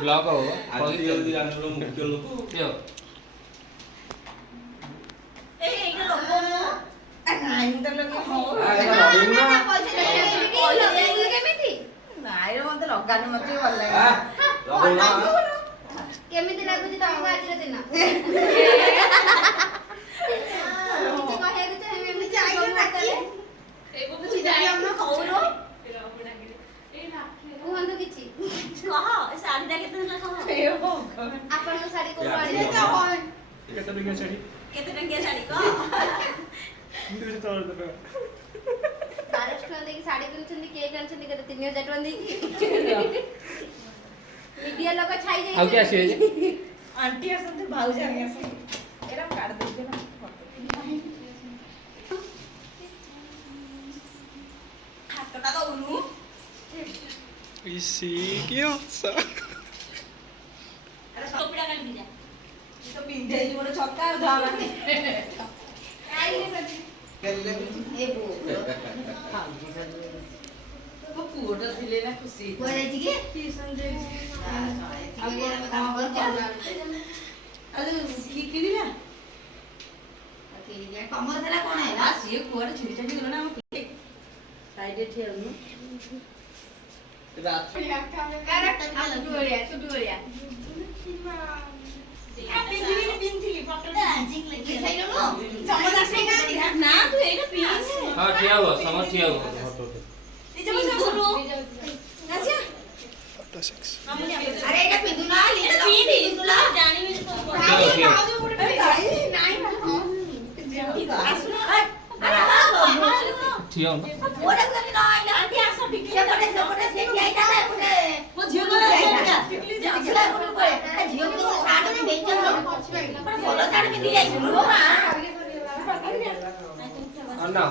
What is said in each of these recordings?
ବ୍ଲକ ହବ ଆଜି ଯଦି ଜାଣିଲ ମୁଖ୍ୟ ଲୋକ କିଏ କେମିତି ଲାଗୁଛି ତମକୁ ଆଜିର ଦିନ? କୁହନ୍ତୁ କିଛି ଆପଣଙ୍କ ଶାଢୀ କୋଉଠୁ ଆଣିଲେ? କେତେ ଟଙ୍କିଆ ଶାଢୀ? ବାରଶହ ଟଙ୍କା ଦେଇକି ଶାଢୀ କିଣୁଛନ୍ତି, କେକ୍ ଆଣିଛନ୍ତି କେତେ 3000 ଟଙ୍କା ଦେଇକି। ମିଡିଆ ଲୋକ ଛାଇ ଆଉ କିଏ ଆସିବେ ଯେ? ଆଣ୍ଟି ଆସନ୍ତି, ଭାଉଜ ଆସନ୍ତି, ଏରା କାଢି ଦଉଛି ନା ହାତଟା ଦଉନୁ। ଇସି କି ହସ। ଆରେ ଟୋପିଟା କାଢି ଯା। ତ ପିନ୍ଧେଇ ମୋର ଛକା ଆଉ ଧରା। ଏ ବୋ। ମୋ ପୁଅଟା ଥିଲେ ନା ଖୁସି। କୁଆଡେ ଯାଇଛି କି? ଟିଉସନ ଯାଇଛି। ଆଉ କଣ କରୁଛ? ଆରେ କି କିଣିଲା? ତମର ଥିଲା କଣ ହେଲା? ସିଏ କୁଆଡେ ଛିଡି ଛାଡି ଗଲା ନା ଆମ ପିଲେ। ସାଇଡରେ ଠିଆ ହଉନୁ। ପିନ୍ଧିଲି ଫଟୋ ନା ତୁ ଏଇଟା ପିନ୍ଧି। ହଁ ଠିଆ ହୁଅ ସମସ୍ତେ ଠିଆ ହୁଅ ଆରେ ଏଇଟା ପିନ୍ଧୁନା, ଜାଣିବି ଠିଆ ହୁଅ ନା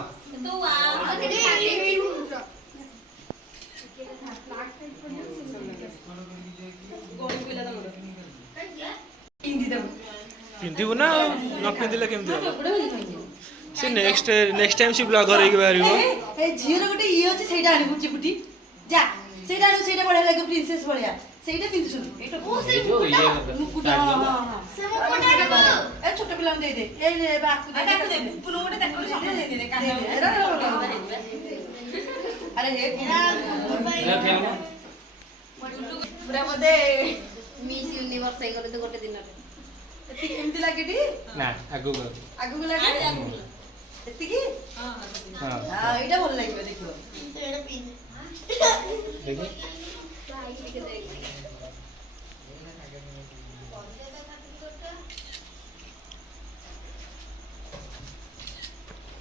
ପିନ୍ଧିବୁ ନା ନ ପିନ୍ଧିଲେ କେମିତି ହବ? ସେ ନେକ୍ସଟ ଟାଇମ ସେ ବ୍ଲଗର ହେଇକି ବାହାରିବ। ଏ ଝିଅର ଗୋଟେ ଇଏ ଅଛି, ସେଇଟା ଆଣିବୁ ଚିପୁଟି ଯା, ସେଇଟା ଆଣିବୁ, ସେଇଟା ବଢିଆ ଲାଗିବ, ପ୍ରିନ୍ସେସ ଭଳିଆ, ସେଇଟା ପିନ୍ଧୁଛନ୍ତି। ଏଇଟା ମୁକୁଟ। ହଁ ହଁ ହଁ, ଏ ଛୋଟ ପିଲାଙ୍କୁ ଦେଇଦେ, ଏ ବାକୁ ଦେ, ପୁପୁନ ଗୋଟେ ତାକୁ ଦେଇଦେ କାନ। ଆରେ ହେ ପୁରା ମତେ ମିସ୍ ୟୁନିଭର୍ସ ହେଇଗଲେ ତ ଗୋଟେ ଦିନରେ। କେମିତି ଲାଗେଟି? ନା ଆଗକୁ ଆଗକୁ ଲାଗେ ଏତିକି। ଏଇଟା ଭଲ ଲାଗିବ, ଦେଖିବ।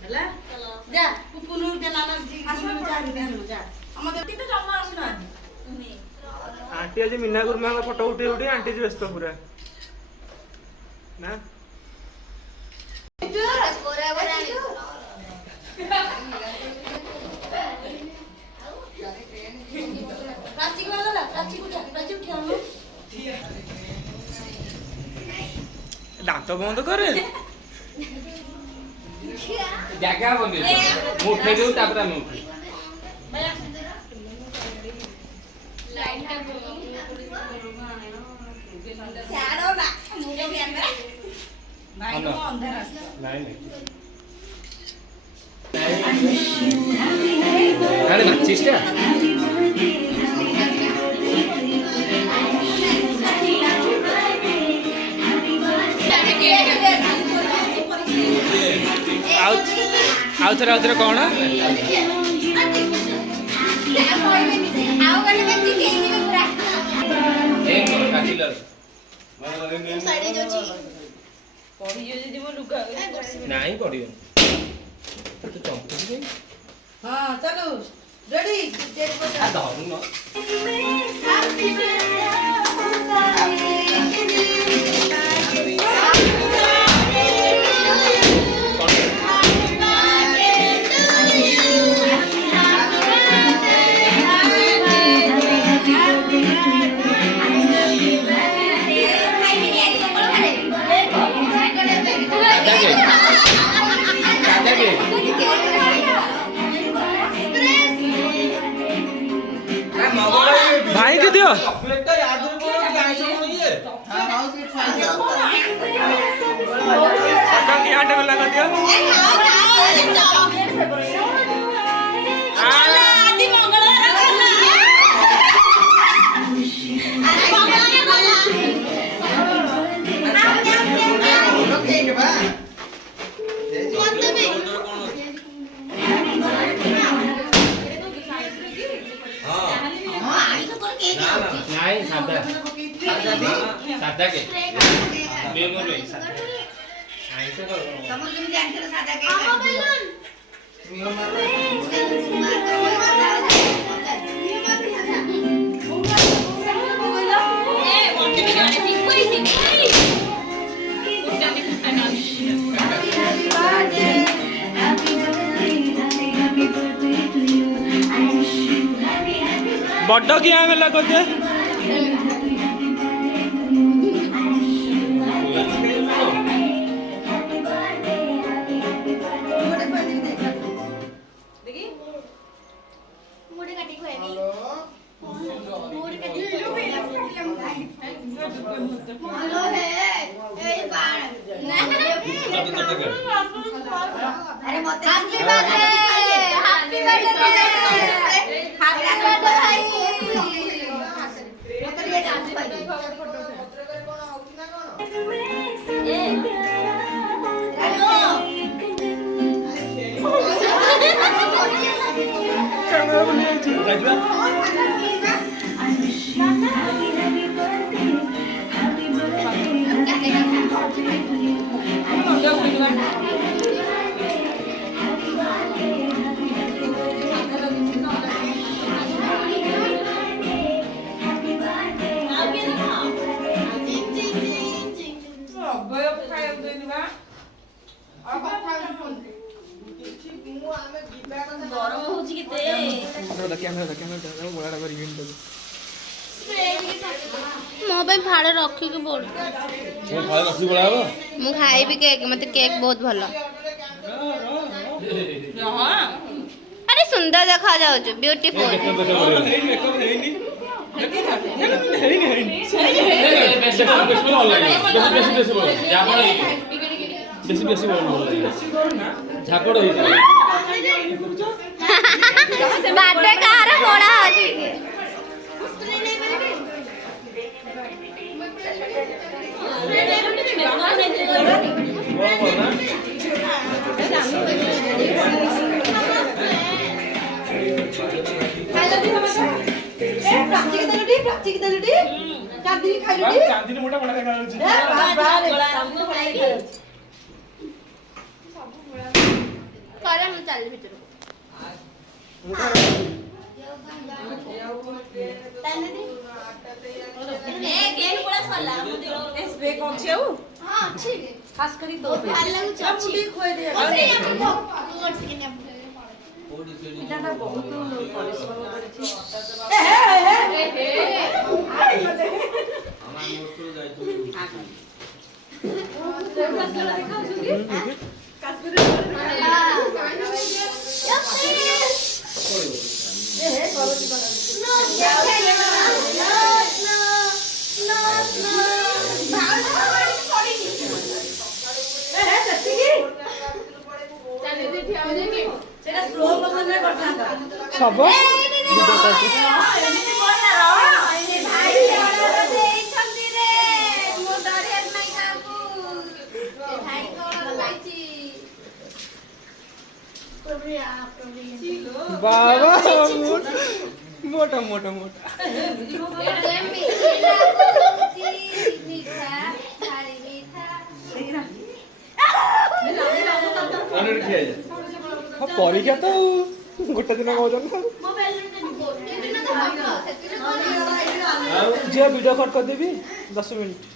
ହେଲା ଯା ପୁପୁନୁ କେ ନାନା ଯା ଆମ ଦେଟି ତ ଜମା ଆସୁନାହାନ୍ତି। ଆଣ୍ଟି ଆଜି ମିନା ଗୁରୁମାଙ୍କ ଫଟୋ ଉଠେଇ ଉଠେଇ ଆଣ୍ଟି ବ୍ୟସ୍ତ ପୁରା ନା। ଦାନ୍ତ ବନ୍ଦ କରେ। ଜାଗା ବନ୍ଦ ମୁଁ ଉଠେଇ ଦେଉ ତାପରେ ଆମେ ଉଠେଇ ଚେଷ୍ଟା ଆଉ ଥରେ କଣ? ନାଇଁ ପଡ଼ିବ। ହଁ ଚାଲୁ ରେଡି ଧରୁନ ଦିଅ ଚକଲେଟଟା ୟା ଦେହରେ କଣ ଟିକେ ଆଇଁଷ କଣ ଇଏ? କି ଆଟେ ବେଲା କରିଦିଅ ନାଇଁ ସାଧା ସାଧା କେ ଆଇଁଷ କର ବଡ କି ଆମେ ଲଗଉଛେ ମୋ ପାଇଁ ଫାଳ ରଖିକି ପଡୁ ମୁଁ ଖାଇବି କେକ୍ ମତେ କେକ୍ ବହୁତ ଭଲ ଆରେ ସୁନ୍ଦର ଦେଖା ଯାଉଛୁ ବ୍ୟୁଟିଫୁଲ ବାର୍ଥଡେ କାହାର ପଡା ଅଛି ଚାନ୍ଦିନୀ ମୋଟା ବଡ ଦେଖା ଯାଉଛି କରେ ମୁଁ ଚାଲି ଭିତରକୁ खास करी तो इटा बहुत परिश्रम करछि सब बाबा मोटा मोटा मोटा परीक्षा तो गोटे दिन झील वीडियो कट करदेवी 10 मिनट